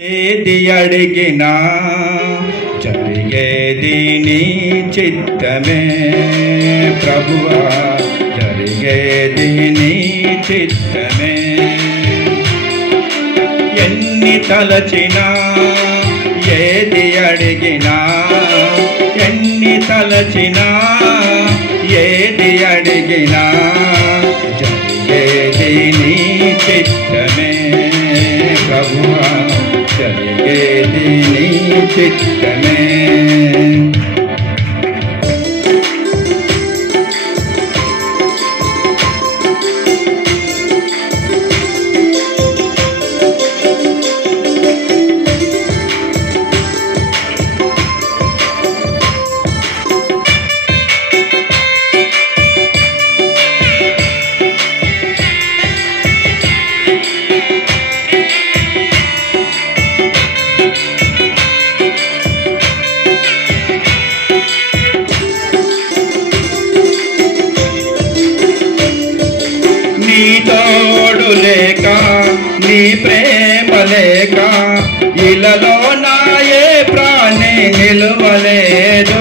ఏది అడిగినా జరిగేది నీ చిత్తమే ప్రభువా, జరిగేది నీ చిత్తమే. ఎన్ని తలచినా ఏది అడిగినా, ఎన్ని తలచినా ఏది అడిగినా జరిగేది నీ చిత్తమే ప్రభువా, జరిగేది నీ చిత్తమే. నీ తోడు లేక, నీ ప్రేమ లేక ఇలలో నాయే ప్రాణి నిలువలేదు.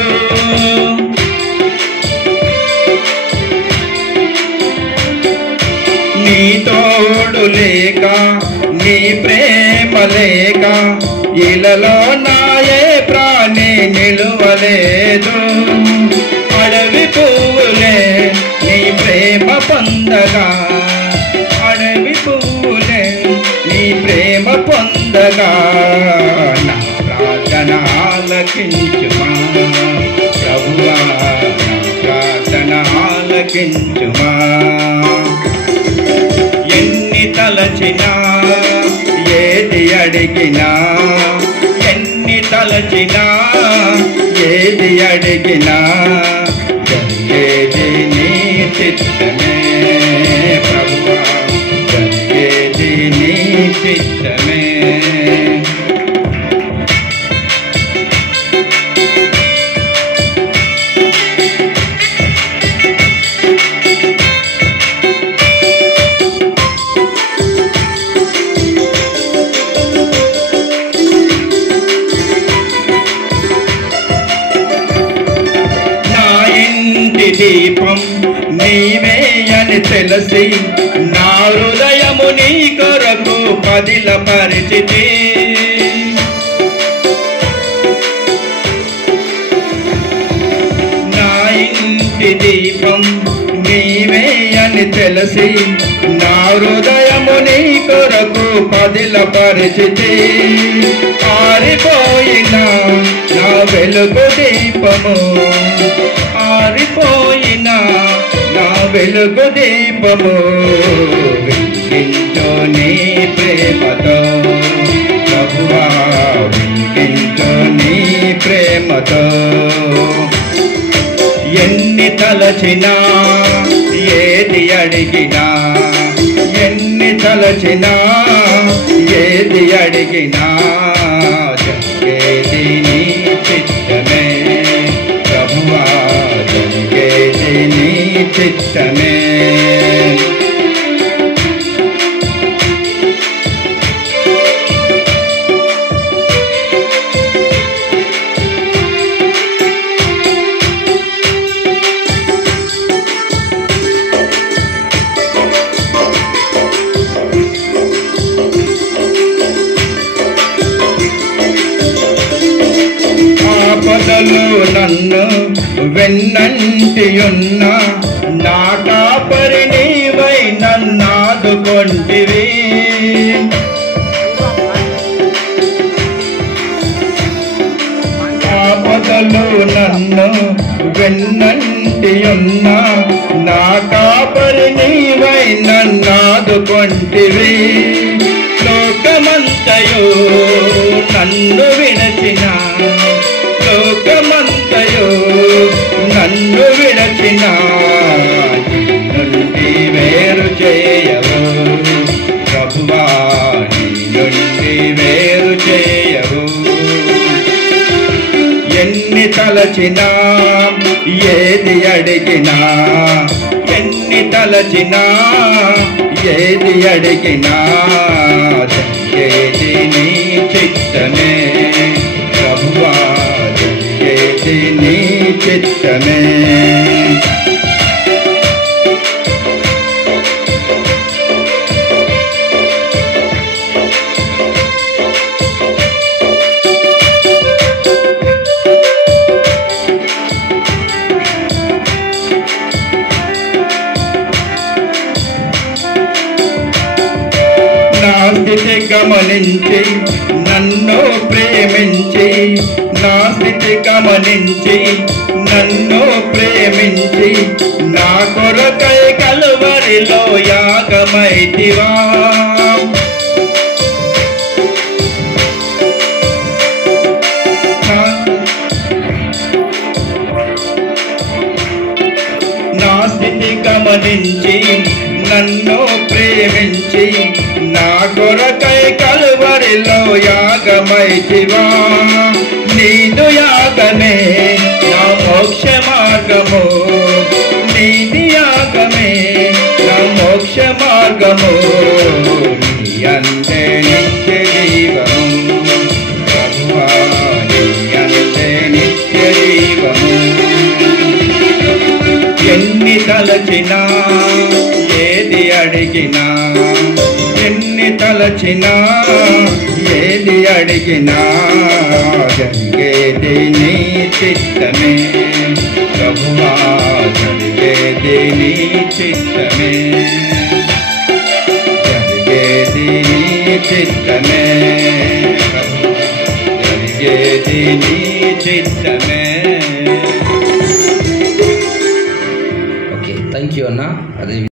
నీ తోడు లేక, నీ ప్రేమ లేక ఇలలో నాయే ప్రాణి నిలువలేదు. అడవి పువ్వులే నీ ప్రేమ పొందగా, అడవి పువ్వులే నీ ప్రేమ పొందగా నా ప్రార్థన ఆలకించుమా ప్రభువా, నా ప్రార్థన ఆలకించుమా. ఎన్ని తలచినా ఏది అడిగినా, ఎన్ని తలచినా ఏది అడిగినా జరిగేది నీ చిత్తమే ప్రభువా, జరిగేది నీ చిత్తమే. దీపం నీవే అని తెలిసి నా హృదయము నీ కొరకు పదిలపరిచితి. నా ఇంటి దీపం నీవే అని తెలిసి నా హృదయము నీ కొరకు పదిలపరిచితి. ఆరిపోయిన నా వెలుగు దీపము, ఆరిపోయిన నా వెలుగు దీపము వెలిగించు నీ ప్రేమతో ప్రభువా, వెలిగించు నీ ప్రేమతో. ఎన్ని తలచినా ఏది అడిగినా, ఎన్ని తలచినా ఏది అడిగినా జరిగేది నీ చిత్తమే ప్రభువా, జరిగేది నీ చిత్తమే. ఆపదలు నన్ను వెన్నంటియున్న నా కాపరి నీవై నన్నాదుకొంటివి. ఆపదలు నన్ను వెన్నంటియున్న నా కాపరి నీవై నన్నాదుకొంటివి. లోకమంతయు నన్ను విడచిన, లోకమంతయు నన్ను విడచిన నుండి వేరు చేయవు ప్రభువా, నీ నుండి వేరు చేయవు. ఎన్ని తలచినా ఏది అడిగినా, ఎన్ని తలచినా ఏది అడిగినా జరిగేది నీ చిత్తమే. గమనించి నన్ను ప్రేమించి, నా స్థితి గమనించి నన్ను ప్రేమించి, నా కొరకై కలువరిలో యాగమైతివా. నా స్థితి గమనించి నన్ను ప్రేమించి, నా కొరకై కలువరిలో యాగమైతివా. నీదు యాగమే నా మోక్ష మార్గము, నీది యాగమే నా మోక్ష మార్గము. నీ అంతే నిత్య జీవము ప్రభువా, నీ అంతే నిత్య జీవము. ఎన్ని తలచినా ఏది అడిగినా, ఎన్ని తలచినా ఏది అడిగినా, జరిగేది నీ చిత్తమే ప్రభువా, జరిగేది నీ చిత్తమే, జరిగేది నీ చిత్తమే ప్రభువా, జరిగేది నీ చిత్తమే. ఓకే, థ్యాంక్ యూ అన్న. అదే